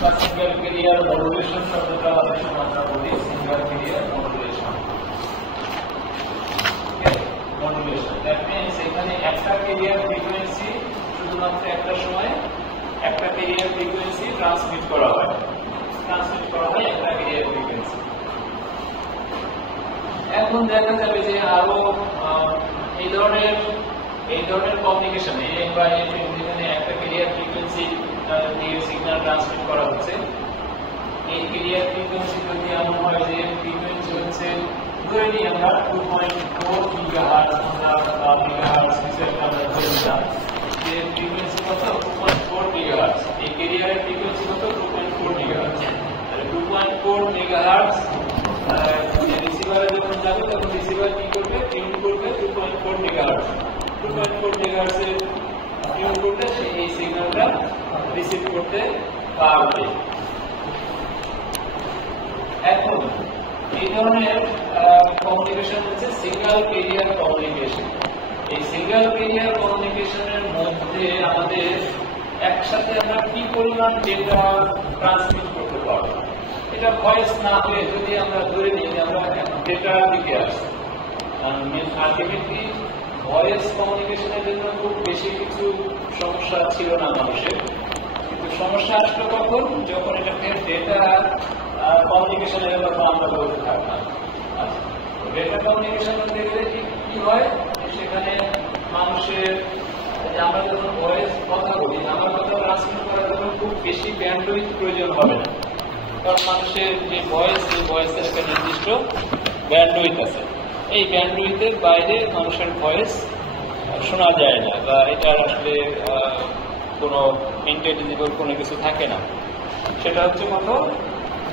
বা single career modulation শব্দটা আমাদের আমরা বলি single career modulation. Modulation that means এখানে একটা ক্যারিয়ার ফ্রিকোয়েন্সি শুধুমাত্র একটা সময় একটা ক্যারিয়ার ফ্রিকোয়েন্সি ট্রান্সমিট করা হয় একটা ক্যারিয়ার ফ্রিকোয়েন্সি। এখন দেখা যাবে যে আরো এই ধরনের কমিউনিকেশন যেখানে একটা ক্যারিয়ার ফ্রিকোয়েন্সি দিয়ে সিগন্যাল ট্রান্সমিট করা হচ্ছে, এই ক্যারিয়ার ফ্রিকোয়েন্সি যদি এমন হয় যে ফ্রিকোয়েন্সি হচ্ছে ধরে নিই আমরা 2.4 গিগাহার্টজ মেগাহার্টজ আমরা ধরে নিলাম যে ফ্রিকোয়েন্সি কত 2.4 গিগাহার্টজ, এই ক্যারিয়ারের ফ্রিকোয়েন্সি কত 2.4 গিগাহার্টজ। তাহলে 2.4 মেগাহার্টজ রিসিভারে যখন যাবে তখন রিসিভার কি করবে, টিউন করবে 2.4 মেগাহার্টজ। 2.4 মেগাহার্টজ এর টিউন করতে সে এই সিগন্যালটা রিসিভ করতে পারবে। এখন এই ধরনের কমিউনিকেশন হচ্ছে সিঙ্গেল ক্যারিয়ার কমিউনিকেশন। এই সিঙ্গেল ক্যারিয়ার কমিউনিকেশনের মধ্যে আমাদের একসাথে আমরা কি পরিমাণ ডেটা ট্রান্সমিট করতে পারবো, এটা ভয়েস না হয়ে যদি আমরা ধরে নিই যে আমরা ডেটার দিকে আসছি, আলটিমেটলি ভয়েস কমিউনিকেশনের জন্য খুব বেশি কিছু সমস্যা ছিল না মানুষের, কিন্তু সমস্যা আসলো কখন, যখন এটাকে ডেটা কমিউনিকেশনের কথা আমরা বলতে থাকলাম। ডেটা কমিউনিকেশন করতে গেলে কি হয়, সেখানে মানুষের আমরা যখন ভয়েস কথা বলি, আমার কথা ট্রান্সমিট করার জন্য খুব বেশি ব্যান্ডউইথ প্রয়োজন হবে না, কারণ মানুষের যে ভয়েসের একটা নির্দিষ্ট ব্যান্ডউইথ আছে, এই ব্যান্ডউইথের বাইরে মানুষের ভয়েস শোনা যায় না, বা এটার আসলে কোনো ইন্টেলিজিবল কোনো কিছু থাকে না। সেটা হচ্ছে কত,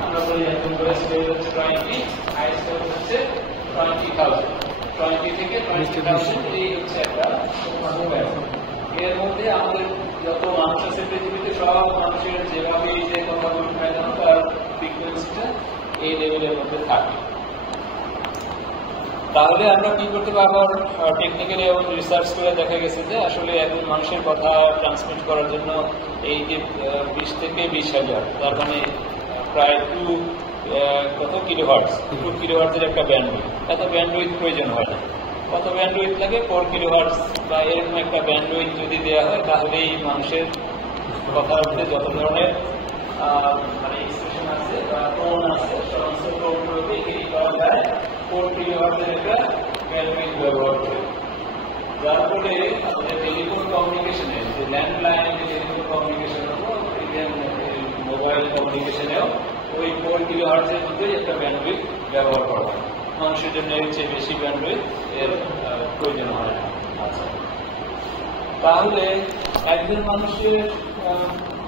আমরা বলি একজন ভয়েস হচ্ছে 20, হাইস্ট হচ্ছে 20,000 থেকে 20,000, এই হচ্ছে একটা। এর মধ্যে আমাদের যত মানুষ আছে পৃথিবীতে সব মানুষের যেভাবে যে কথা বলতে হয় না, তার ফ্রিকোয়েন্সিটা এই লেভেলের মধ্যে থাকে। তাহলে আমরা কি করতে পারবো, টেকনিক্যালি এবং রিসার্চ করে দেখা গেছে যে আসলে একজন মানুষের কথা ট্রান্সমিট করার জন্য এই যে 20 থেকে 20,000, তার মানে প্রায় 2 কিলোহার্টজের একটা ব্যান্ডউইথ, এত ব্যান্ডউইথ প্রয়োজন হয় না। কত ব্যান্ডউইথ লাগে, 4 কিলোহার্টজ বা এরকম একটা ব্যান্ডউইথ যদি দেওয়া হয়, তাহলেই মানুষের কথার মধ্যে যত ধরনের মানে এক্সপ্রেশন আছে বা টোন আছে, সমস্ত টোনগুলোকে এগিয়ে করা যায় 4 কিলোহার্টজের একটা ব্যান্ডউইথ ব্যবহার করে। যার ফলে আমাদের টেলিফোন কমিউনিকেশনে, যে ল্যান্ডলাইন টেলিফোন কমিউনিকেশন হলো, মোবাইল কমিউনিকেশনেও ওই 4 কিলোহার্টজের মধ্যেই একটা ব্যান্ডউইথ ব্যবহার করা হয়। মানুষের জন্য এর চেয়ে বেশি ব্যান্ডউইথ এর প্রয়োজন হয় না। আচ্ছা, তাহলে একজন মানুষের